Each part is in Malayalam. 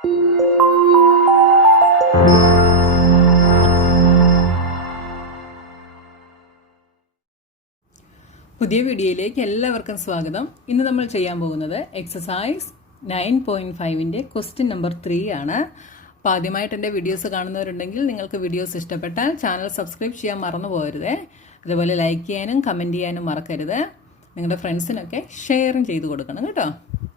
പുതിയ വീഡിയോയിലേക്ക് എല്ലാവർക്കും സ്വാഗതം. ഇന്ന് നമ്മൾ ചെയ്യാൻ പോകുന്നത് എക്സസൈസ് 9.5ന്റെ ക്വസ്റ്റ്യൻ നമ്പർ 3 ആണ്. അപ്പോൾ ആദ്യമായിട്ട് എൻ്റെ വീഡിയോസ് കാണുന്നവരുണ്ടെങ്കിൽ നിങ്ങൾക്ക് വീഡിയോസ് ഇഷ്ടപ്പെട്ടാൽ ചാനൽ സബ്സ്ക്രൈബ് ചെയ്യാൻ മറന്നു പോകരുത്. അതുപോലെ ലൈക്ക് ചെയ്യാനും കമൻറ്റ് ചെയ്യാനും മറക്കരുത്. നിങ്ങളുടെ ഫ്രണ്ട്സിനൊക്കെ ഷെയറും ചെയ്ത് കൊടുക്കണം കേട്ടോ.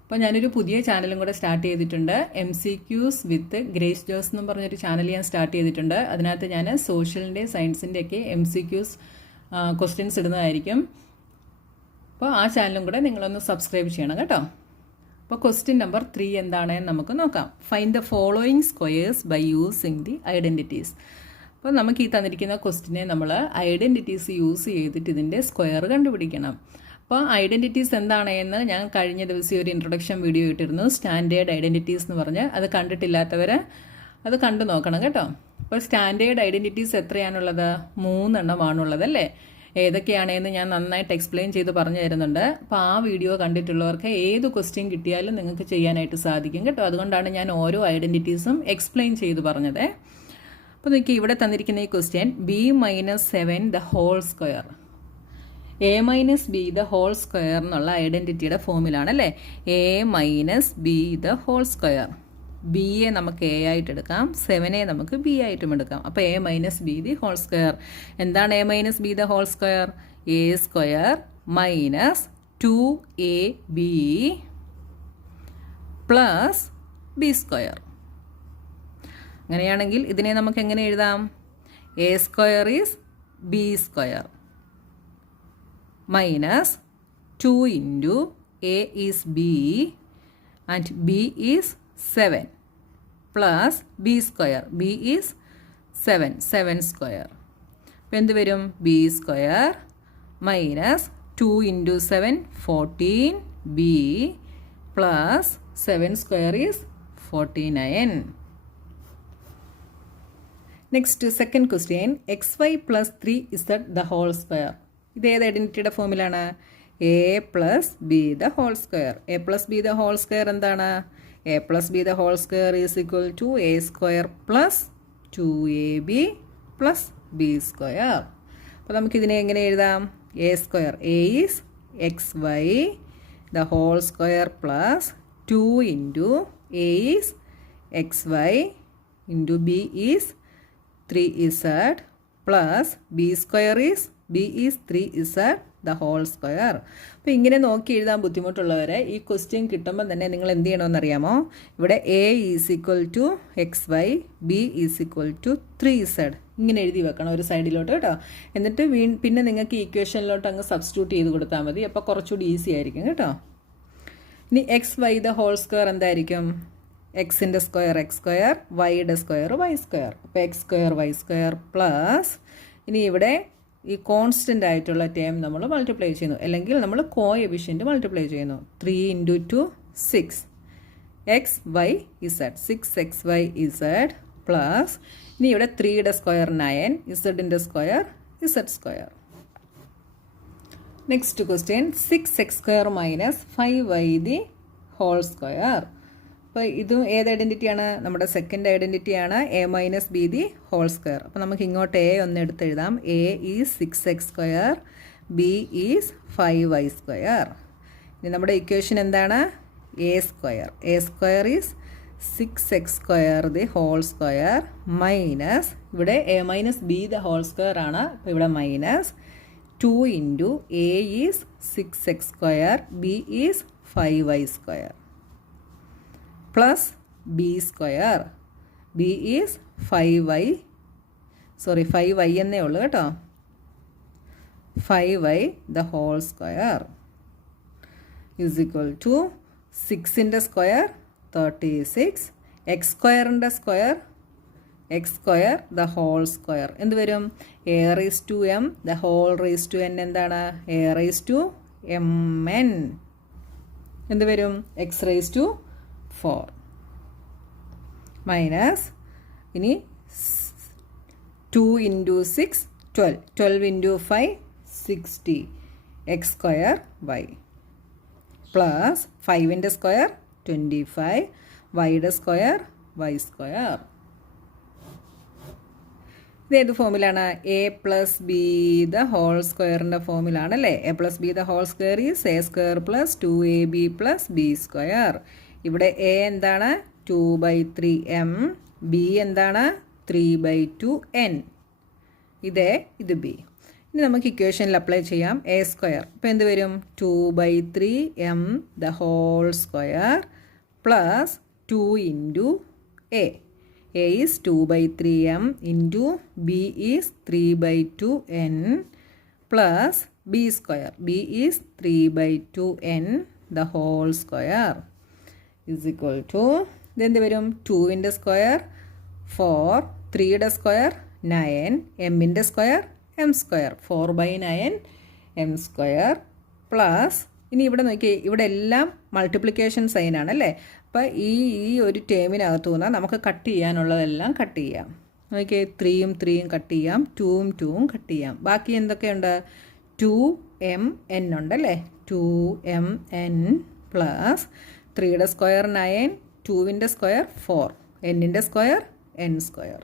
അപ്പോൾ ഞാനൊരു പുതിയ ചാനലും കൂടെ സ്റ്റാർട്ട് ചെയ്തിട്ടുണ്ട്. MCQs വിത്ത് ഗ്രേസ് ജോസ് എന്ന് പറഞ്ഞൊരു ചാനൽ ഞാൻ സ്റ്റാർട്ട് ചെയ്തിട്ടുണ്ട്. അതിനകത്ത് ഞാൻ സോഷ്യലിൻ്റെ സയൻസിൻ്റെ ഒക്കെ MCQs ക്വസ്റ്റ്യൻസ് ഇടുന്നതായിരിക്കും. അപ്പോൾ ആ ചാനലും കൂടെ നിങ്ങളൊന്ന് സബ്സ്ക്രൈബ് ചെയ്യണം കേട്ടോ. അപ്പോൾ ക്വസ്റ്റ്യൻ നമ്പർ 3 എന്താണെന്ന് നമുക്ക് നോക്കാം. Find the following squares by using the identities. അപ്പോൾ നമുക്ക് ഈ തന്നിരിക്കുന്ന ക്വസ്റ്റിനെ നമ്മൾ ഐഡൻറ്റിറ്റീസ് യൂസ് ചെയ്തിട്ട് ഇതിൻ്റെ സ്ക്വയർ കണ്ടുപിടിക്കണം. അപ്പോൾ ഐഡൻറ്റിറ്റീസ് എന്താണെന്ന് ഞാൻ കഴിഞ്ഞ ദിവസം ഒരു ഇൻട്രൊഡക്ഷൻ വീഡിയോ ഇട്ടിരുന്നു, സ്റ്റാൻഡേർഡ് ഐഡൻറ്റിറ്റീസ് എന്ന് പറഞ്ഞ്. അത് കണ്ടിട്ടില്ലാത്തവർ അത് കണ്ടു നോക്കണം കേട്ടോ. അപ്പോൾ സ്റ്റാൻഡേർഡ് ഐഡൻറ്റിറ്റീസ് എത്രയാണുള്ളത്? 3 എണ്ണമാണുള്ളത് അല്ലേ? ഏതൊക്കെയാണെന്ന് ഞാൻ നന്നായിട്ട് എക്സ്പ്ലെയിൻ ചെയ്ത് പറഞ്ഞു തരുന്നുണ്ട്. അപ്പോൾ ആ വീഡിയോ കണ്ടിട്ടുള്ളവർക്ക് ഏത് ക്വസ്റ്റ്യൻ കിട്ടിയാലും നിങ്ങൾക്ക് ചെയ്യാനായിട്ട് സാധിക്കും കേട്ടോ. അതുകൊണ്ടാണ് ഞാൻ ഓരോ ഐഡൻറ്റിറ്റീസും എക്സ്പ്ലെയിൻ ചെയ്ത് പറഞ്ഞത്. അപ്പോൾ നോക്കി, ഇവിടെ തന്നിരിക്കുന്ന ഈ question B-7 the whole square, A-B the whole square എന്നുള്ള ഐഡൻറ്റിറ്റിയുടെ ഫോമിലാണ് അല്ലേ. A-B the whole square. ബിയെ നമുക്ക് എ ആയിട്ട് എടുക്കാം, 7നെ നമുക്ക് ബി ആയിട്ടും എടുക്കാം. അപ്പോൾ A-B ദി ഹോൾ സ്ക്വയർ. എന്താണ് A-B the whole square? A square minus 2AB plus B square. അങ്ങനെയാണെങ്കിൽ ഇതിനെ നമുക്ക് എങ്ങനെ എഴുതാം? A square is B square minus 2 into A is B and B is 7 plus B square. B is 7 square. അപ്പോൾ എന്ത് വരും? B square minus 2 into 7 14 B plus 7 square is 49. Next second question, XY plus 3Z the whole square. ഇത് ഏത് ഐഡൻറ്റിറ്റിയുടെ ഫോമിലാണ്? A+B the whole square. A+B the whole square എന്താണ്? A+B the whole square is equal to A square plus 2AB plus B square. അപ്പോൾ നമുക്കിതിനെ എങ്ങനെ എഴുതാം? A square, A is XY the whole square plus 2 into A is XY into B is 3Z plus B square is B is 3Z the whole square. അപ്പോൾ ഇങ്ങനെ നോക്കി എഴുതാൻ ബുദ്ധിമുട്ടുള്ളവരെ ഈ ക്വസ്റ്റ്യൻ കിട്ടുമ്പോൾ തന്നെ നിങ്ങൾ എന്ത് ചെയ്യണമെന്നറിയാമോ? ഇവിടെ A is equal to XY, B is equal to 3Z ഇങ്ങനെ എഴുതി വെക്കണം ഒരു സൈഡിലോട്ട് കേട്ടോ. എന്നിട്ട് പിന്നെ നിങ്ങൾക്ക് ഈക്വേഷനിലോട്ട് അങ്ങ് സബ്സ്റ്റിറ്റ്യൂട്ട് ചെയ്ത് കൊടുത്താൽ മതി. അപ്പോൾ കുറച്ചുകൂടി ഈസി ആയിരിക്കും കേട്ടോ. ഇനി XY ദ ഹോൾ സ്ക്വയർ എന്തായിരിക്കും? എക്സിൻ്റെ സ്ക്വയർ X സ്ക്വയർ, വൈയുടെ സ്ക്വയർ Y സ്ക്വയർ. അപ്പോൾ X square Y square plus ഇനി ഇവിടെ ഈ കോൺസ്റ്റൻ്റ് ആയിട്ടുള്ള ടേം നമ്മൾ മൾട്ടിപ്ലൈ ചെയ്യുന്നു, അല്ലെങ്കിൽ നമ്മൾ കോഎഫിഷ്യൻറ്റ് മൾട്ടിപ്ലൈ ചെയ്യുന്നു. 3 ഇൻറ്റു 2 6 XYZ 6XYZ പ്ലസ് ഇനി ഇവിടെ 3യുടെ സ്ക്വയർ 9, ഇസഡിൻ്റെ square Z square. Next question, 6x square minus 5y the whole square. അപ്പോൾ ഇതും ഏത് ഐഡൻറ്റിറ്റിയാണ്? നമ്മുടെ സെക്കൻഡ് ഐഡൻറ്റിറ്റിയാണ് A-B ദി ഹോൾ സ്ക്വയർ. അപ്പോൾ നമുക്ക് ഇങ്ങോട്ട് A ഒന്ന് എടുത്തെഴുതാം. A is 6x square, B is 5y square. ഇനി നമ്മുടെ ഇക്വേഷൻ എന്താണ്? A square. A square is 6x square the whole square minus ഇവിടെ A-B ദ ഹോൾ സ്ക്വയർ ആണ്. അപ്പോൾ ഇവിടെ minus 2 into A is 6x square, B is 5y square plus B square. B is 5y എന്നേ ഉള്ളൂ കേട്ടോ. 5y the whole square is equal to 6ൻ്റെ സ്ക്വയർ 36, എക്സ് സ്ക്വയറിൻ്റെ square X square the whole square എന്ത് വരും? A⁻m the whole raise to n എന്താണ്? A⁻mn എന്ത് വരും? X⁴ മൈനസ് ഇനി 2 into 6 12, 12 into 5 60 X square Y plus 5ൻ്റെ സ്ക്വയർ 25, വൈയുടെ സ്ക്വയർ വൈ സ്ക്വയർ. ഇതേത് ഫോമിലാണ്? A plus B the whole സ്ക്വയറിൻ്റെ ഫോമിലാണല്ലേ. A plus B the whole square is A square plus 2ab plus B square. ഇവിടെ എ എന്താണ്? 2/3m. ബി എന്താണ്? 3/2n. ഇത് ബി. ഇനി നമുക്ക് ഇക്വേഷനിൽ അപ്ലൈ ചെയ്യാം. എ സ്ക്വയർ അപ്പോൾ എന്ത് വരും? 2/3m the whole square plus 2 into A. A is 2/3m into B is 3/2n plus B square. B is 3/2n the whole square is equal to then varum 2 inde square 4, 3 inde square 9, m inde square m square 4/9 m square plus ഇനി ഇവിടെ നോക്കിയേ, ഇവിടെ എല്ലാം മൾട്ടിപ്ലിക്കേഷൻ സൈൻ ആണല്ലേ. അപ്പോൾ ഈ ഒരു ടേമിനകത്തു നിന്ന് നമുക്ക് കട്ട് ചെയ്യാനുള്ളതെല്ലാം കട്ട് ചെയ്യാം. നോക്കിയേ, 3ഉം 3ഉം കട്ട് ചെയ്യാം, 2ഉം 2ഉം കട്ട് ചെയ്യാം. ബാക്കി എന്തൊക്കെയുണ്ട്? 2mn ഉണ്ടല്ലേ. 2mn പ്ലസ് 3യുടെ സ്ക്വയർ 9, 2വിൻ്റെ സ്ക്വയർ 4, എന്നിൻ്റെ സ്ക്വയർ n സ്ക്വയർ.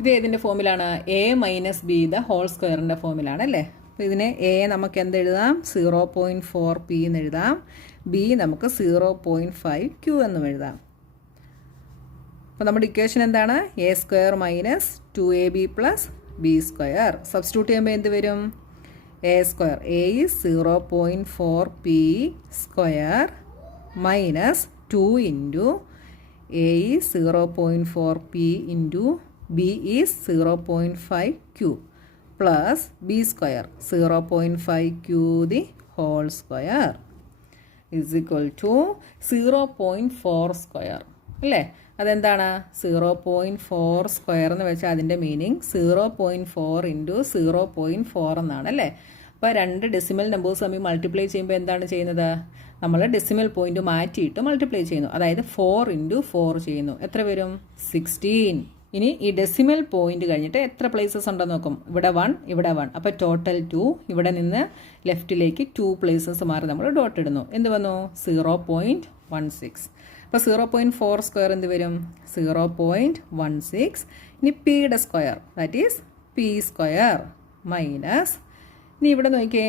ഇത് ഏതിൻ്റെ ഫോമിലാണ്? A minus B the whole സ്ക്വയറിൻ്റെ ഫോമിലാണ് അല്ലേ. അപ്പോൾ ഇതിനെ എ നമുക്ക് എന്തെഴുതാം? 0.4p എന്ന് എഴുതാം. ബി നമുക്ക് 0.5q എന്നും എഴുതാം. അപ്പോൾ നമ്മുടെ ഇക്വേഷൻ എന്താണ്? A square minus 2ab plus B square. Substitute ചെയ്യുമ്പോൾ എന്ത് വരും? A square A is 0.4p square minus 2 into A is 0.4p into B is 0.5q plus B square 0.5q the whole square is equal to 0.4 square അല്ലേ. അതെന്താണ്? 0.4 സ്ക്വയർ എന്ന് വെച്ചാൽ അതിൻ്റെ മീനിങ് 0.4 ഇൻറ്റു 0.4 എന്നാണ് അല്ലേ. അപ്പോൾ രണ്ട് ഡെസിമൽ നമ്പേഴ്സ് തമ്മിൽ മൾട്ടിപ്ലൈ ചെയ്യുമ്പോൾ എന്താണ് ചെയ്യുന്നത്? നമ്മൾ ഡെസിമൽ പോയിൻറ്റ് മാറ്റിയിട്ട് മൾട്ടിപ്ലൈ ചെയ്യുന്നു. അതായത് 4 ഇൻറ്റു 4 ചെയ്യുന്നു. എത്ര വരും? 16. ഇനി ഈ ഡെസിമൽ പോയിന്റ് കഴിഞ്ഞിട്ട് എത്ര പ്ലേസസ് ഉണ്ടെന്ന് നോക്കും. ഇവിടെ 1, ഇവിടെ 1. അപ്പോൾ ടോട്ടൽ 2. ഇവിടെ നിന്ന് ലെഫ്റ്റിലേക്ക് 2 പ്ലേസസ് മാറി നമ്മൾ ഡോട്ട് ഇടുന്നു. എന്ത് വന്നു? 0.16. അപ്പോൾ 0.4 സ്ക്വയർ എന്ത് വരും? 0.16. ഇനി പിയുടെ square that is P square minus, ഇനി ഇവിടെ നോക്കിയേ,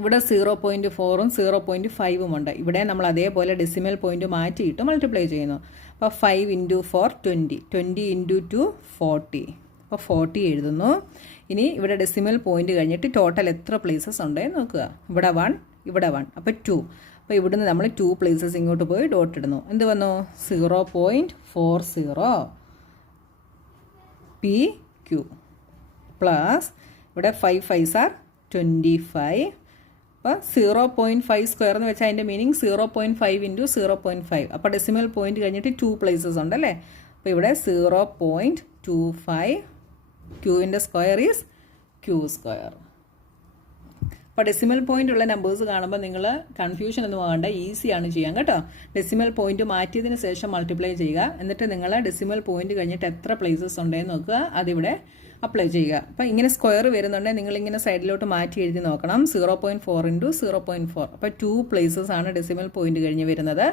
ഇവിടെ 0.4ഉം 0.5ഉം ഉണ്ട്. ഇവിടെ നമ്മൾ അതേപോലെ ഡെസിമൽ പോയിന്റ് മാറ്റിയിട്ട് മൾട്ടിപ്ലൈ ചെയ്യുന്നു. അപ്പോൾ 5 ഇൻറ്റു 4 20, 20 ഇൻറ്റു 2 40. അപ്പോൾ 40 എഴുതുന്നു. ഇനി ഇവിടെ ഡെസിമൽ പോയിന്റ് കഴിഞ്ഞിട്ട് ടോട്ടൽ എത്ര പ്ലേസസ് ഉണ്ടെന്ന് നോക്കുക. ഇവിടെ 1, ഇവിടെ 1. അപ്പോൾ 2. അപ്പോൾ ഇവിടുന്ന് നമ്മൾ 2 പ്ലേസസ് ഇങ്ങോട്ട് പോയി ഡോട്ട് ഇടുന്നു. എന്ത് വന്നു? 0.40 PQ പ്ലസ് ഇവിടെ 5 5s are 25. അപ്പോൾ 0.5 സ്ക്വയർ എന്ന് വെച്ചാൽ അതിൻ്റെ മീനിങ് 0.5 ഇൻറ്റു 0.5. അപ്പോൾ ഡെസിമൽ പോയിന്റ് കഴിഞ്ഞിട്ട് 2 പ്ലേസസ് ഉണ്ടല്ലേ. അപ്പോൾ ഇവിടെ 0.25 ക്യൂവിൻ്റെ സ്ക്വയർ ഈസ് ക്യൂ സ്ക്വയർ. അപ്പോൾ ഡെസിമൽ പോയിന്റ് ഉള്ള നമ്പേഴ്സ് കാണുമ്പോൾ നിങ്ങൾ കൺഫ്യൂഷൻ ഒന്നും ആകണ്ട, ഈസിയാണ് ചെയ്യാൻ കേട്ടോ. ഡെസിമൽ പോയിന്റ് മാറ്റിയതിന് ശേഷം മൾട്ടിപ്ലൈ ചെയ്യുക. എന്നിട്ട് നിങ്ങൾ ഡെസിമൽ പോയിന്റ് കഴിഞ്ഞിട്ട് എത്ര പ്ലേസസ് ഉണ്ടെന്ന് നോക്കുക, അതിവിടെ അപ്ലൈ ചെയ്യുക. അപ്പോൾ ഇങ്ങനെ സ്ക്വയർ വരുന്നുണ്ടെങ്കിൽ നിങ്ങളിങ്ങനെ സൈഡിലോട്ട് മാറ്റി എഴുതി നോക്കണം. 0.4 ഇൻറ്റു 0.4. അപ്പോൾ 2 പ്ലേസസ് ആണ് ഡെസിമൽ പോയിന്റ് കഴിഞ്ഞ് വരുന്നത്.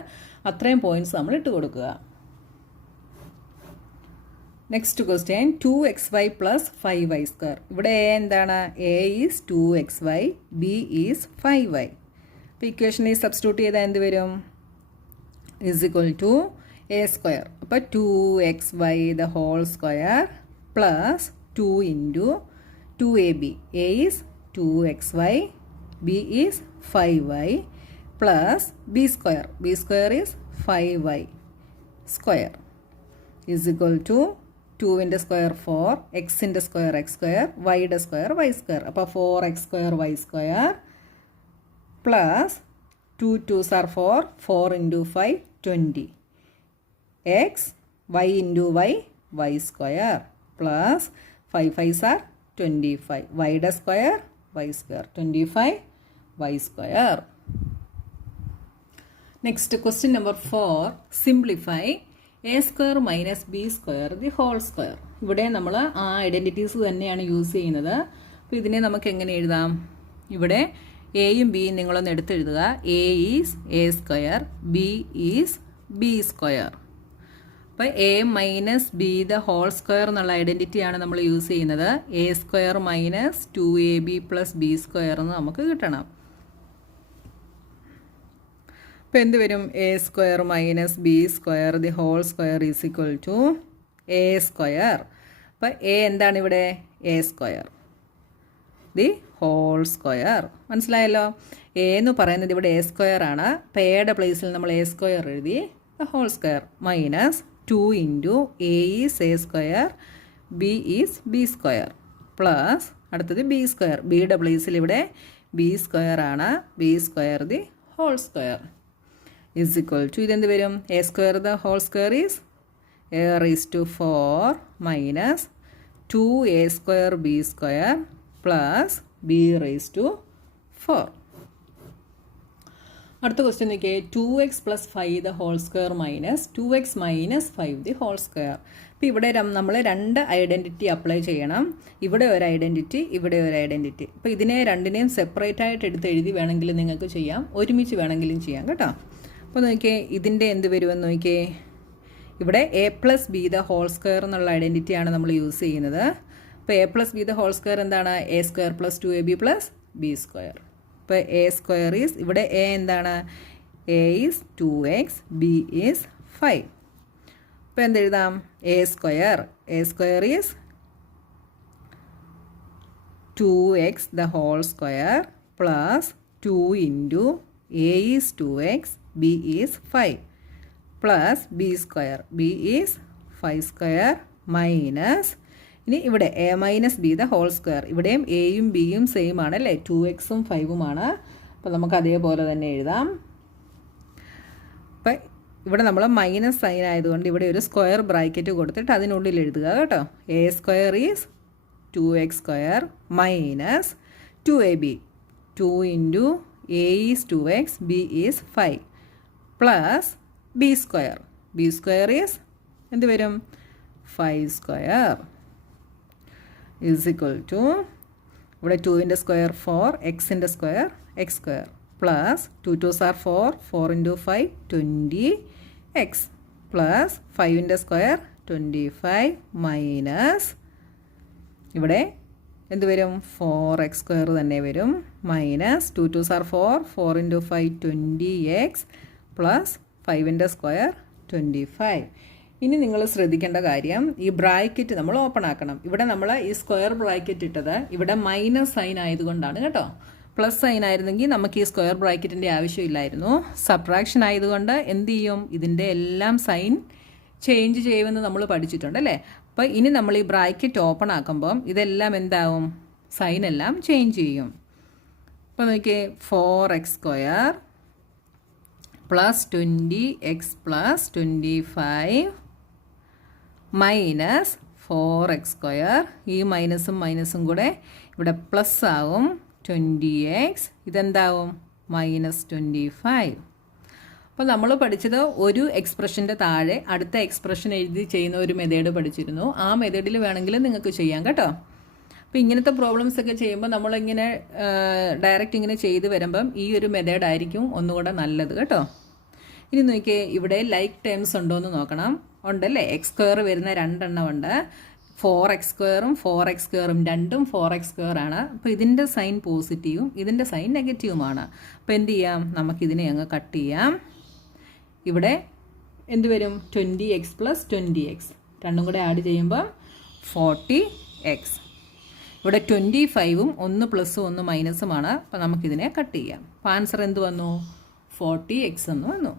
അത്രയും പോയിന്റ്സ് നമ്മൾ ഇട്ട് കൊടുക്കുക. Next question 2xy plus 5y square. ഇവിടെ എ എന്താണ്? A is 2xy, B is 5y. അപ്പോൾ ഇക്വേഷനിൽ സബ്സ്റ്റിറ്റ്യൂട്ട് ചെയ്താൽ എന്ത് വരും? Is equal to A square. അപ്പോൾ 2xy the whole square plus 2 into 2ab. A is 2xy, B is 5y plus B square. B square is 5y square is equal to 2വിൻ്റെ സ്ക്വയർ 4, എക്സിൻ്റെ സ്ക്വയർ എക്സ് സ്ക്വയർ, വൈയുടെ സ്ക്വയർ വൈ സ്ക്വയർ. അപ്പോൾ 4x square Y square plus 2 2s are 4, 4 into 5 20, X Y into Y Y square plus 5 5s are 25, വൈയുടെ square Y square 25 Y square. Next question number 4, simplify A square minus B square the whole square. ഇവിടെ നമ്മൾ ആ ഐഡൻറ്റിറ്റീസ് തന്നെയാണ് യൂസ് ചെയ്യുന്നത്. അപ്പോൾ ഇതിനെ നമുക്ക് എങ്ങനെ എഴുതാം? ഇവിടെ എയും ബിയും നിങ്ങളൊന്ന് എടുത്തെഴുതുക. A is A square, B is B square. അപ്പോൾ A minus B the whole square എന്നുള്ള ഐഡൻറ്റിറ്റിയാണ് നമ്മൾ യൂസ് ചെയ്യുന്നത്. A square minus 2ab plus B square എന്ന് നമുക്ക് കിട്ടണം. അപ്പോൾ എന്ത് വരും? A square minus B square the whole square is equal to A square. അപ്പോൾ എ എന്താണ് ഇവിടെ? A square the whole square. മനസ്സിലായല്ലോ? എ എന്ന് പറയുന്നത് ഇവിടെ എ സ്ക്വയർ ആണ്. അപ്പോൾ എയുടെ പ്ലേസിൽ നമ്മൾ എ സ്ക്വയർ എഴുതി, whole square minus 2 into A is A square, B is B square plus അടുത്തത് ബി സ്ക്വയർ. ബിയുടെ പ്ലേസിൽ ഇവിടെ ബി സ്ക്വയർ ആണ്. B square the whole square is equal to ഇതെന്ത് വരും? A square the whole square is A raise to 4 minus 2a square B square plus B raise to 4. അടുത്ത ക്വസ്റ്റ്യൻ നോക്കിയേ. 2x plus 5 the whole square minus 2x minus 5 the whole square. അപ്പോൾ ഇവിടെ നമ്മൾ 2 ഐഡൻറ്റിറ്റി അപ്ലൈ ചെയ്യണം. ഇവിടെ ഒരു ഐഡൻറ്റിറ്റി, ഇവിടെ ഒരു ഐഡൻറ്റിറ്റി. അപ്പോൾ ഇതിനെ രണ്ടിനെയും സെപ്പറേറ്റ് ആയിട്ട് എടുത്ത് എഴുതി വേണമെങ്കിൽ നിങ്ങൾക്ക് ചെയ്യാം, ഒരുമിച്ച് വേണമെങ്കിലും ചെയ്യാം കേട്ടോ. അപ്പോൾ നോക്കിയേ, ഇതിൻ്റെ എന്ത് വരുമെന്ന് നോക്കിയേ. ഇവിടെ A plus B the whole square എന്നുള്ള ഐഡൻറ്റിറ്റിയാണ് നമ്മൾ യൂസ് ചെയ്യുന്നത്. അപ്പോൾ A plus B the whole square എന്താണ്? A square plus 2ab plus B square. ഇപ്പോൾ എ സ്ക്വയർ ഈസ്, ഇവിടെ എ എന്താണ്? A is 2x, B is 5. ഇപ്പോൾ എന്തെഴുതാം? A square is 2x the whole square plus 2 into A is 2x, B is 5 plus B square, B is 5 square minus, ഇനി ഇവിടെ A minus B the whole square. ഇവിടെയും എയും ബിയും സെയിം ആണ് അല്ലേ? 2xഉം 5ഉമാണ്. അപ്പോൾ നമുക്ക് അതേപോലെ തന്നെ എഴുതാം. അപ്പം ഇവിടെ നമ്മൾ മൈനസ് സൈൻ ആയതുകൊണ്ട് ഇവിടെ ഒരു സ്ക്വയർ ബ്രാക്കറ്റ് കൊടുത്തിട്ട് അതിനുള്ളിൽ എഴുതുക കേട്ടോ. A square is 2x square minus 2ab, 2 into A is 2x, B is 5 plus B square. B square is എന്ത് വരും? 5 സ്ക്വയർ ഈസ് ഈക്വൽ ടു, ഇവിടെ 2ൻ്റെ സ്ക്വയർ 4, എക്സിൻ്റെ square X square plus 2 2s are 4, 4 into 5 20x plus 5ൻ്റെ സ്ക്വയർ 25 മൈനസ് ഇവിടെ എന്ത് വരും? 4x സ്ക്വയർ തന്നെ വരും minus 2 2s are 4, 4 into 5 20x plus 5ൻ്റെ സ്ക്വയർ 25. ഇനി നിങ്ങൾ ശ്രദ്ധിക്കേണ്ട കാര്യം, ഈ ബ്രാക്കറ്റ് നമ്മൾ ഓപ്പൺ ആക്കണം. ഇവിടെ നമ്മൾ ഈ സ്ക്വയർ ബ്രാക്കറ്റ് ഇട്ടത് ഇവിടെ മൈനസ് സൈൻ ആയതുകൊണ്ടാണ് കേട്ടോ. പ്ലസ് സൈൻ ആയിരുന്നെങ്കിൽ നമുക്ക് ഈ സ്ക്വയർ ബ്രാക്കറ്റിൻ്റെ ആവശ്യമില്ലായിരുന്നു. സബ്ട്രാക്ഷൻ ആയതുകൊണ്ട് എന്ത് ചെയ്യും? ഇതിൻ്റെ എല്ലാം സൈൻ ചേഞ്ച് ചെയ്യുമെന്ന് നമ്മൾ പഠിച്ചിട്ടുണ്ട് അല്ലേ? അപ്പോൾ ഇനി നമ്മൾ ഈ ബ്രാക്കറ്റ് ഓപ്പൺ ആക്കുമ്പം ഇതെല്ലാം എന്താവും? സൈൻ എല്ലാം ചേഞ്ച് ചെയ്യും. അപ്പോൾ നോക്കിയേ, 4x square plus 20x plus 25 minus 4x square. ഈ മൈനസും മൈനസും കൂടെ ഇവിടെ പ്ലസ് ആവും 20x. ഇതെന്താവും? മൈനസ് 25. അപ്പോൾ നമ്മൾ പഠിച്ചത് ഒരു എക്സ്പ്രഷൻ്റെ താഴെ അടുത്ത എക്സ്പ്രഷൻ എഴുതി ചെയ്യുന്ന ഒരു മെത്തേഡ് പഠിച്ചിരുന്നു. ആ മെത്തേഡിൽ വേണമെങ്കിൽ നിങ്ങൾക്ക് ചെയ്യാം കേട്ടോ. അപ്പോൾ ഇങ്ങനത്തെ പ്രോബ്ലംസ് ഒക്കെ ചെയ്യുമ്പോൾ നമ്മളിങ്ങനെ ഡയറക്റ്റ് ഇങ്ങനെ ചെയ്ത് വരുമ്പം ഈ ഒരു മെത്തേഡ് ആയിരിക്കും ഒന്നുകൂടെ നല്ലത് കേട്ടോ. ഇനി നോക്കിയേ, ഇവിടെ ലൈക്ക് ടേംസ് ഉണ്ടോ എന്ന് നോക്കണം. ഉണ്ടല്ലേ? എക്സ് സ്ക്വയർ വരുന്ന 2 എണ്ണം ഉണ്ട്. 4x സ്ക്വയറും 4x സ്ക്വയറും രണ്ടും 4x സ്ക്വയർ ആണ്. അപ്പോൾ ഇതിൻ്റെ സൈൻ പോസിറ്റീവും ഇതിൻ്റെ സൈൻ നെഗറ്റീവുമാണ്. അപ്പോൾ എന്ത് ചെയ്യാം? നമുക്കിതിനെ അങ്ങ് കട്ട് ചെയ്യാം. ഇവിടെ എന്ത് വരും? 20x പ്ലസ് 20x രണ്ടും കൂടെ ആഡ് ചെയ്യുമ്പോൾ 40x. ഇവിടെ 25ഉം 1 പ്ലസും 1 മൈനസുമാണ്. അപ്പോൾ നമുക്കിതിനെ കട്ട് ചെയ്യാം. അപ്പോൾ ആൻസർ എന്ത് വന്നു? 40x എന്ന് വന്നു.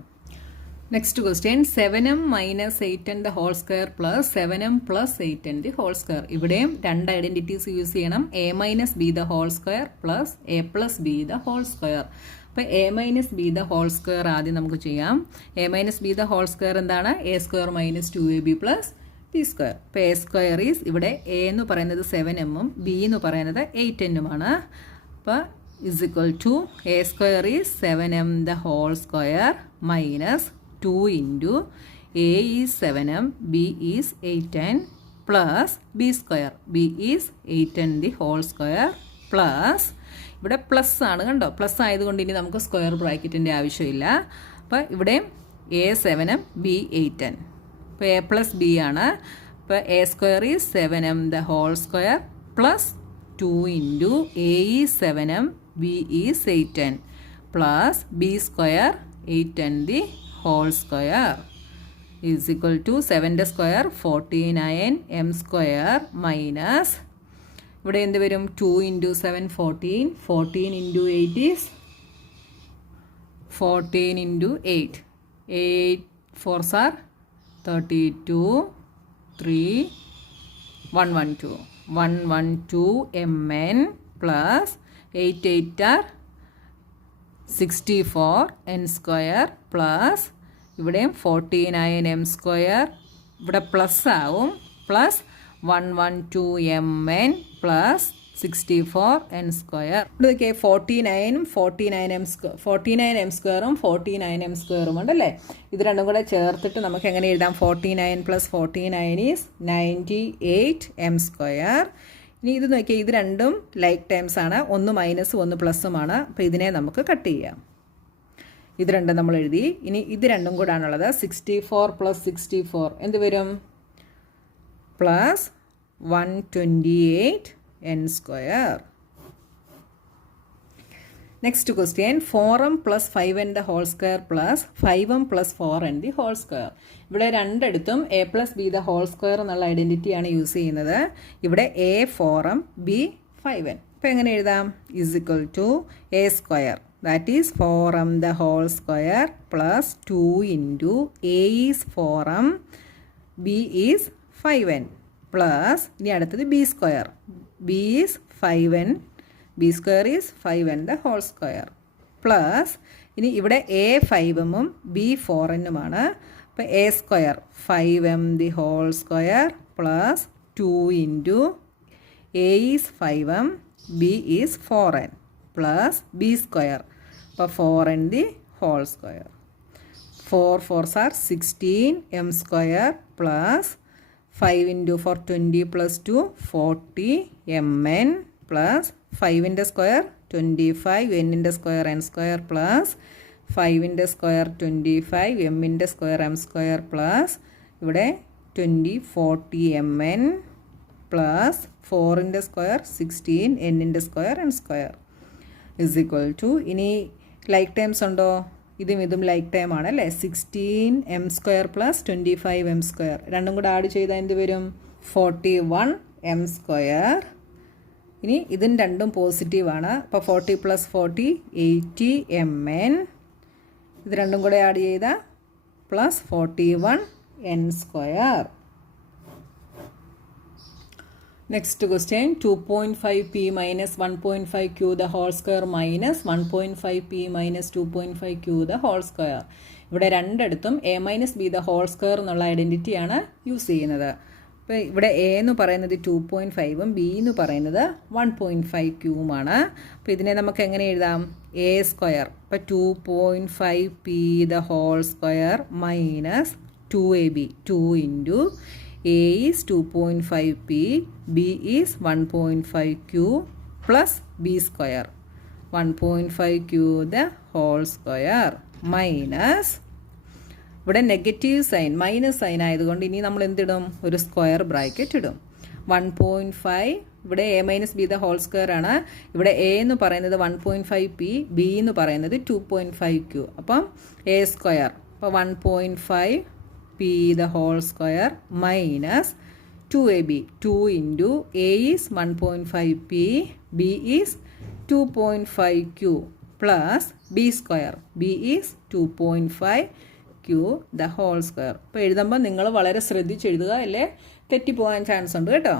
Next question, 7m minus 8n the whole square plus 7m plus 8n the whole square. ഇവിടെയും 2 ഐഡൻറ്റിറ്റീസ് യൂസ് ചെയ്യണം. A minus B the whole square plus A plus B the whole square. അപ്പോൾ A minus B the whole square ആദ്യം നമുക്ക് ചെയ്യാം. A minus B the whole square എന്താണ്? A square minus 2ab plus B square. അപ്പോൾ എ സ്ക്വയർ ഈസ്, ഇവിടെ എ എന്ന് പറയുന്നത് 7m ബി എന്ന് പറയുന്നത് 8n അപ്പോൾ is equal to a square is 7m the whole square minus 2 into a is 7m, b is 8n plus b square. b is 8n the whole square plus ഇവിടെ പ്ലസ് ആണ് കണ്ടോ, പ്ലസ് ആയതുകൊണ്ട് ഇനി നമുക്ക് സ്ക്വയർ ബ്രാക്കറ്റിൻ്റെ ആവശ്യമില്ല. അപ്പോൾ ഇവിടെ A7m B8n. അപ്പോൾ A പ്ലസ് B ആണ്. അപ്പോൾ A square is 7m the whole square plus 2 into A is 7m B is 8n plus B square 8n the whole square is equal to 7ൻ്റെ സ്ക്വയർ 49m സ്ക്വയർ മൈനസ് ഇവിടെ എന്ത് വരും 2 into 7 14, 14 into 8 is 14 into 8, 8 4s are 32, 3 112, 112 mn plus 8 8 are 64 n square plus ഇവിടെയും 49m സ്ക്വയർ ഇവിടെ പ്ലസ് ആവും plus 112 mn plus 64 n square. ഇതൊക്കെ 49m സ്ക്വയറും 49m സ്ക്വയറും ഉണ്ടല്ലേ. ഇത് രണ്ടും കൂടെ ചേർത്തിട്ട് നമുക്ക് എങ്ങനെ എഴുതാം? 49 പ്ലസ് 49 ഈസ് 98m സ്ക്വയർ. ഇനി ഇത് നോക്കിയാൽ ഇത് രണ്ടും ലൈക്ക് ടൈംസ് ആണ്, ഒന്ന് മൈനസ് ഒന്ന് പ്ലസ്സുമാണ്. അപ്പോൾ ഇതിനെ നമുക്ക് കട്ട് ചെയ്യാം. ഇത് രണ്ടും നമ്മൾ എഴുതി. ഇനി ഇത് രണ്ടും കൂടാണുള്ളത്. 64 പ്ലസ് 64 എന്ത് വരും? Plus 128 n square. Next question 4m plus 5n the whole square plus 5m plus 4n the whole square. ഇവിടെ രണ്ടിടത്തും A plus B the whole square എന്നുള്ള ഐഡൻറ്റിറ്റിയാണ് യൂസ് ചെയ്യുന്നത്. ഇവിടെ A 4m B 5n. അപ്പോൾ എങ്ങനെ എഴുതാം? Is equal to A square that is 4m the whole square plus 2 into A is 4m B is 5n plus ഇനി അടുത്തത് B square. B is 5n, B square is 5n the whole square plus ഇനി ഇവിടെ A 5m B 4nമാണ്. അപ്പോൾ A square 5m the whole square plus 2 into A is 5m B is 4n plus B square. അപ്പോൾ 4n the whole square. 4 4s are 16m square plus 5 into 4 20 plus 2 40 mn plus 5ൻ്റെ സ്ക്വയർ 25 n-ൻ്റെ സ്ക്വയർ n സ്ക്വയർ പ്ലസ് 5ൻ്റെ സ്ക്വയർ 25 m-ൻ്റെ സ്ക്വയർ m സ്ക്വയർ പ്ലസ് ഇവിടെ 20 40 mn പ്ലസ് 4ൻ്റെ സ്ക്വയർ 16 n-ൻ്റെ square n square is equal to ഇനി ലൈക്ക് ടൈംസ് ഉണ്ടോ? ഇതും ലൈക്ക് ടൈം ആണല്ലേ. 16m square plus 25m square രണ്ടും കൂടെ ആഡ് ചെയ്താൽ എന്ത് വരും? 41m square. ഇനി ഇതും രണ്ടും പോസിറ്റീവാണ്. അപ്പോൾ 40 പ്ലസ് 40 80 mn. ഇത് രണ്ടും കൂടെ ആഡ് ചെയ്താൽ plus 41n square. Next question 2.5p minus 1.5q the whole square minus 1.5p minus 2.5q the whole square. ഇവിടെ രണ്ടിടത്തും A minus B the whole square എന്നുള്ള ഐഡൻറ്റിറ്റിയാണ് യൂസ് ചെയ്യുന്നത്. അപ്പോൾ ഇവിടെ A എന്ന് പറയുന്നത് 2.5ഉം B എന്ന് പറയുന്നത് 1.5qമാണ്. അപ്പോൾ ഇതിനെ നമുക്ക് എങ്ങനെ എഴുതാം? A square. അപ്പോൾ 2.5p the whole square minus 2ab 2 into A is 2.5p, B is 1.5q plus B square. 1.5q the whole square minus ഇവിടെ നെഗറ്റീവ് സൈൻ മൈനസ് സൈൻ ആയതുകൊണ്ട് ഇനി നമ്മൾ എന്തിടും? ഒരു സ്ക്വയർ ബ്രാക്കറ്റ് ഇടും. 1.5 ഇവിടെ A minus B the whole square ആണ്. ഇവിടെ A എന്ന് പറയുന്നത് 1.5p, B എന്ന് പറയുന്നത് 2.5q. അപ്പം A സ്ക്വയർ. അപ്പോൾ 1.5p the whole square minus 2ab 2 into A is 1.5p, B is 2.5q plus B square. B is 2.5q the whole square. അപ്പോൾ എഴുതുമ്പോൾ നിങ്ങൾ വളരെ ശ്രദ്ധിച്ച് എഴുതുക, അല്ലേ തെറ്റിപ്പോകാൻ ചാൻസ് ഉണ്ട് കേട്ടോ.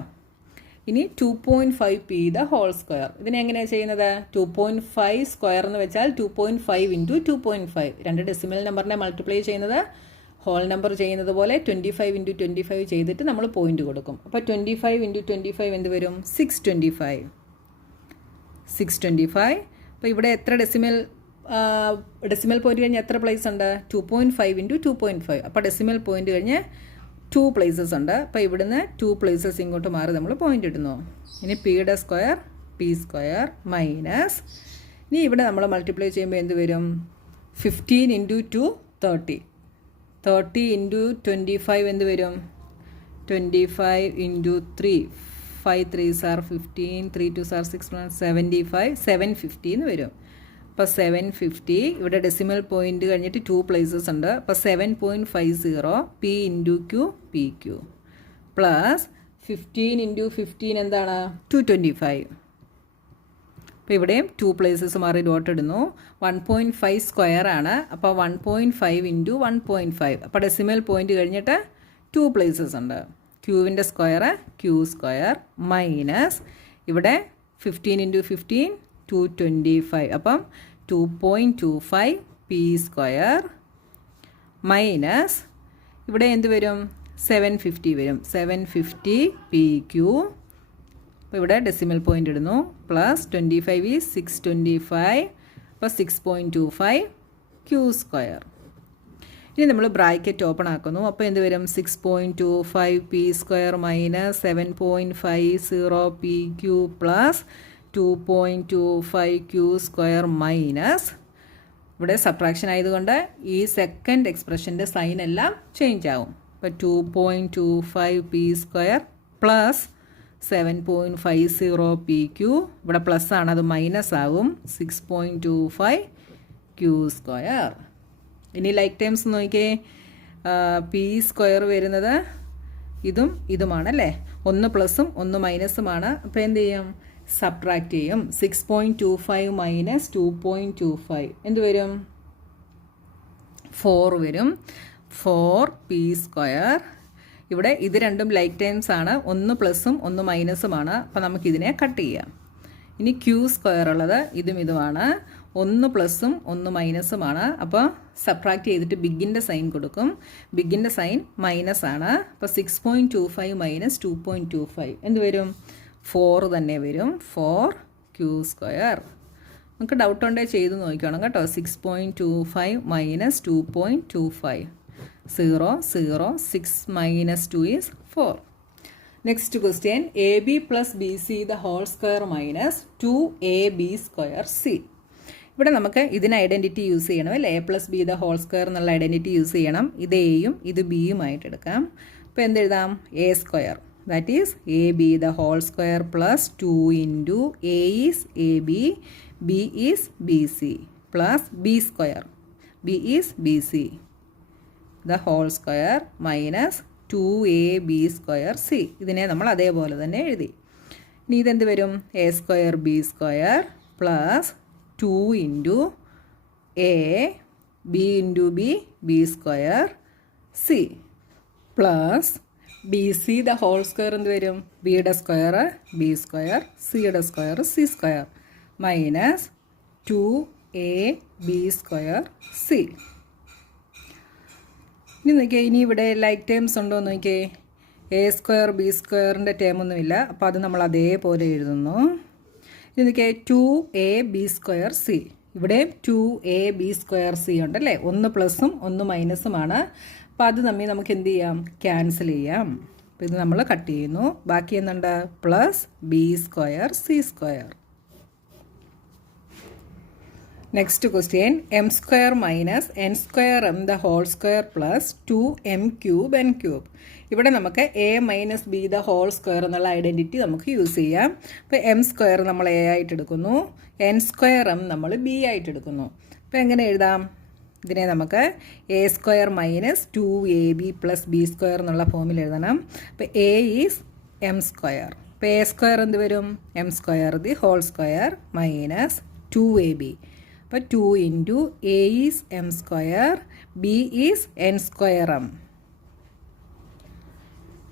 ഇനി 2.5p the whole square. ഇതിനെ എങ്ങനെയാണ് ചെയ്യുന്നത്? 2.5 സ്ക്വയർ എന്ന് വെച്ചാൽ 2.5 ഇൻറ്റു 2.5 രണ്ട് ഡെസിമൽ നമ്പറിനെ മൾട്ടിപ്ലൈ ചെയ്യുന്നത് ഹോൾ നമ്പർ ചെയ്യുന്നത് പോലെ 25 ഇൻറ്റു 25 ചെയ്തിട്ട് നമ്മൾ പോയിന്റ് കൊടുക്കും. അപ്പോൾ 25 ഇൻറ്റു 25 എന്ത് വരും? 625. 625. അപ്പോൾ ഇവിടെ എത്ര ഡെസിമൽ പോയിന്റ് കഴിഞ്ഞ് എത്ര പ്ലേസ് ഉണ്ട്? 2.5 ഇൻറ്റു 2.5. അപ്പോൾ ഡെസിമൽ പോയിന്റ് കഴിഞ്ഞ് 2 പ്ലേസസ് ഉണ്ട്. അപ്പോൾ ഇവിടുന്ന് 2 പ്ലേസസ് ഇങ്ങോട്ട് മാറി നമ്മൾ പോയിന്റ് ഇടുന്നു. ഇനി പിയുടെ സ്ക്വയർ പി സ്ക്വയർ മൈനസ്, ഇനി ഇവിടെ നമ്മൾ മൾട്ടിപ്ലൈ ചെയ്യുമ്പോൾ എന്ത് വരും? 15 ഇൻറ്റു 2 30, 30 ഇൻറ്റു 25 എന്ത് വരും? 25 into 3, 5 3s are 15, 3 2s are 6, 75, 750 എന്ന് വരും. അപ്പോൾ 750, ഇവിടെ ഡെസിമൽ പോയിൻ്റ് കഴിഞ്ഞിട്ട് 2 പ്ലേസസ് ഉണ്ട്. അപ്പോൾ 7.50 P into Q P Q plus 15 into 15 എന്താണ്? 225. അപ്പോൾ ഇവിടെയും 2 പ്ലേസസ് മാറി ഡോട്ട് ഇടുന്നു. 1.5 സ്ക്വയർ ആണ്. അപ്പോൾ 1.5 ഇൻറ്റു 1.5, അപ്പോൾ ഡെസിമൽ പോയിൻ്റ് കഴിഞ്ഞിട്ട് 2 പ്ലേസസ് ഉണ്ട്. ക്യൂവിൻ്റെ സ്ക്വയർ ക്യൂ സ്ക്വയർ മൈനസ് ഇവിടെ 15 ഇൻറ്റു 15 225, അപ്പം 2.25 പി സ്ക്വയർ മൈനസ് ഇവിടെ എന്ത് വരും? 750 വരും. 750 പി ക്യൂ, അപ്പോൾ ഇവിടെ ഡെസിമൽ പോയിൻ്റ് ഇടുന്നു. പ്ലസ് 25 ഈസ് 625, അപ്പോൾ 6.25 ക്യൂ സ്ക്വയർ. ഇനി നമ്മൾ ബ്രാക്കറ്റ് ഓപ്പൺ ആക്കുന്നു. അപ്പോൾ എന്ത് വരും? 6.25 P square minus 7.50 P Q plus 2.25 Q square minus, ഇവിടെ സബ്ട്രാക്ഷൻ ആയതുകൊണ്ട് ഈ സെക്കൻഡ് എക്സ്പ്രഷൻ്റെ സൈൻ എല്ലാം ചേഞ്ച് ആവും. അപ്പോൾ 2.25 P square plus 7.50 P Q, ഇവിടെ പ്ലസ് ആണ്, അത് മൈനസ് ആവും. 6.25 ക്യൂ സ്ക്വയർ. ഇനി ലൈക്ക് ടൈംസ് നോക്കിയേ, പി സ്ക്വയർ വരുന്നത് ഇതും ഇതുമാണല്ലേ, 1 പ്ലസും 1 മൈനസുമാണ്. അപ്പോൾ എന്ത് ചെയ്യും? സബ്ട്രാക്റ്റ് ചെയ്യും. 6.25 മൈനസ് 2.25 എന്ത് വരും? 4 വരും. 4 പി സ്ക്വയർ. ഇവിടെ ഇത് രണ്ടും ലൈക്ക് ടൈംസ് ആണ്, 1 പ്ലസും 1 മൈനസുമാണ്. അപ്പോൾ നമുക്കിതിനെ കട്ട് ചെയ്യാം. ഇനി ക്യൂ സ്ക്വയർ ഉള്ളത് ഇതും ഇതുമാണ്, 1 പ്ലസും 1 മൈനസുമാണ്. അപ്പോൾ സബ്ട്രാക്റ്റ് ചെയ്തിട്ട് ബിഗിൻ്റെ സൈൻ കൊടുക്കും. ബിഗിൻ്റെ സൈൻ മൈനസ് ആണ്. അപ്പോൾ 6.25 മൈനസ് 2.25 എന്ത് വരും? 4 തന്നെ വരും. 4 ക്യൂ സ്ക്വയർ. നമുക്ക് ഡൗട്ട് ഉണ്ടെങ്കിൽ ചെയ്ത് നോക്കണം കേട്ടോ. 6.25 minus 2.25, 0 0, 6 minus 2 is 4. Next question, A B plus B C the whole square minus 2ab square C. ഇവിടെ നമുക്ക് ഇതിന് ഐഡൻറ്റിറ്റി യൂസ് ചെയ്യണം അല്ലേ? A plus B the whole square എന്നുള്ള ഐഡൻറ്റിറ്റി യൂസ് ചെയ്യണം. ഇത് എയും ഇത് ബിയുമായിട്ട് എടുക്കാം. അപ്പോൾ എന്തെഴുതാം? A square, that is A B the whole square plus 2 into A is A B, B is B C plus B square, B is B C the whole square minus 2ab square C. ഇതിനെ നമ്മൾ അതേപോലെ തന്നെ എഴുതി. ഇനി ഇതെന്ത് വരും? A square B square plus 2 into A B into B, B square C plus B C the whole square എന്ത് വരും? ബിയുടെ സ്ക്വയർ ബി സ്ക്വയർ, സിയുടെ square C square minus 2ab square C. ഇനി നോക്കിയേ, ഇനി ഇവിടെ ലൈക്ക് ടേംസ് ഉണ്ടോ എന്ന് നോക്കിയേ. എ സ്ക്വയർ ബി സ്ക്വയറിൻ്റെ ടേമൊന്നുമില്ല, അപ്പോൾ അത് നമ്മൾ അതേപോലെ എഴുതുന്നു. ഇനി നോക്കിയേ, 2ab സ്ക്വയർ സി. ഇവിടെ 2ab സ്ക്വയർ സി ഉണ്ടല്ലേ, 1 പ്ലസും 1 മൈനസുമാണ്. അപ്പോൾ അത് തമ്മിൽ നമുക്ക് എന്ത് ചെയ്യാം? ക്യാൻസൽ ചെയ്യാം. അപ്പോൾ ഇത് നമ്മൾ കട്ട് ചെയ്യുന്നു. ബാക്കി എന്തുണ്ട്? Plus B square C square. Next question, M square minus N square M the whole square plus 2m cube N cube. ഇവിടെ നമുക്ക് A minus B the whole square എന്നുള്ള ഐഡൻറ്റിറ്റി നമുക്ക് യൂസ് ചെയ്യാം. അപ്പോൾ എം സ്ക്വയർ നമ്മൾ എ ആയിട്ട് എടുക്കുന്നു, എൻ സ്ക്വയർ എം നമ്മൾ ബി ആയിട്ട് എടുക്കുന്നു. അപ്പോൾ എങ്ങനെ എഴുതാം? ഇതിനെ നമുക്ക് A square minus 2ab plus B square എന്നുള്ള ഫോമിൽ എഴുതണം. അപ്പോൾ എ ഈസ് എം സ്ക്വയർ. അപ്പോൾ എ സ്ക്വയർ എന്ത് വരും? M square the whole square minus 2ab. അപ്പോൾ 2 into A is M square, B is N square M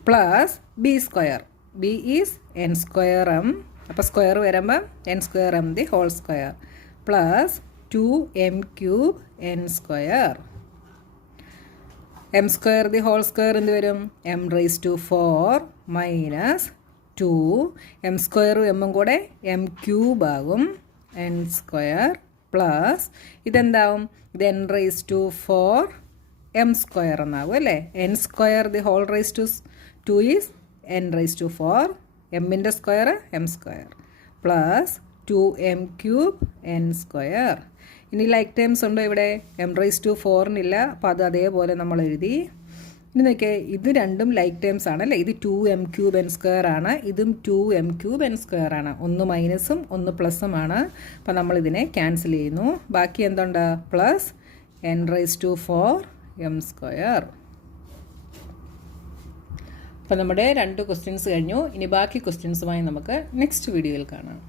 plus B square, B is N square M. അപ്പോൾ സ്ക്വയർ വരുമ്പോൾ N square M the whole square plus 2m cube N square. M square the whole square എന്ത് വരും? M raise to 4 minus 2 M സ്ക്വയറും എമ്മും കൂടെ എം ക്യൂബ് ആകും, എൻ സ്ക്വയർ പ്ലസ് ഇതെന്താവും? ഇത് N raise to 4 M square എന്നാകും അല്ലേ. N square the whole raise to 2 is N raise to 4, എമ്മിൻ്റെ square M square plus 2m³ n². ഇനി ലൈക്ക് ടേംസ് ഉണ്ടോ ഇവിടെ? m⁴ അപ്പോൾ അത് അതേപോലെ നമ്മൾ എഴുതി. ഇനി നോക്കിയേ, ഇത് രണ്ടും ലൈക്ക് ടേംസ് ആണ് അല്ലേ? ഇത് 2m³ n² ആണ്, ഇതും 2m³ n² ആണ്. ഒന്ന് മൈനസും ഒന്ന് പ്ലസും ആണ്. അപ്പോൾ നമ്മൾ ഇതിനെ ക്യാൻസൽ ചെയ്യുന്നു. ബാക്കി എന്തുണ്ട്? Plus n⁴m². അപ്പോൾ നമ്മുടെ 2 ക്വസ്റ്റ്യൻസ് കഴിഞ്ഞു. ഇനി ബാക്കി ക്വസ്റ്റ്യൻസുമായി നമുക്ക് നെക്സ്റ്റ് വീഡിയോയിൽ കാണാം.